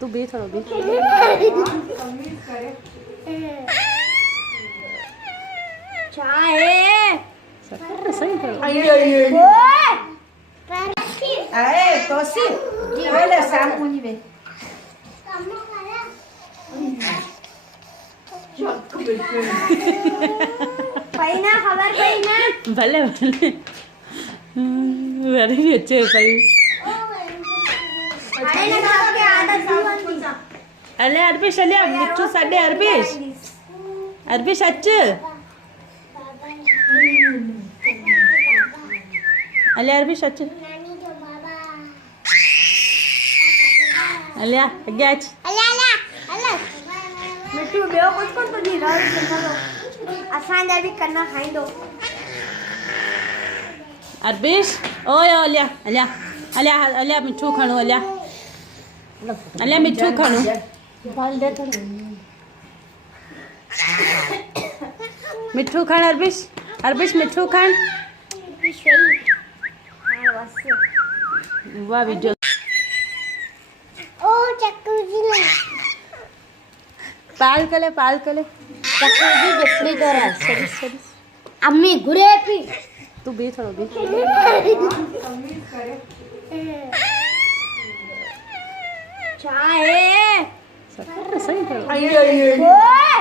तू बे थोड़ो बे चाय सही करो अरे तोसी बोले सामूनी बे पईना खबर पईना भले भले वेरी अच्छे भाई अरे ना के आदत जीवन अले अर्बिश अले मिट्टू साडे अर्बिश अच्छ अले अर्बिश अच्छ अले अग्याच मिट्टू बेओ कुछ को तो नहीं रहा चलो आसान भी करना खाई दो अर्बिश ओए अलिया अलिया अलिया अलिया मिठू खणो अलिया अलिया मिठू खणो बाल दे थोड़ा मिठू खान अर्बिश अर्बिश मिठू खान वाह वीडियो ओ चक्कू जी ले पाल कले चक्कू जी जपली तोरा सरी अम्मी घुरे पी तू बे थोड़ो बे चाय सही करो ओए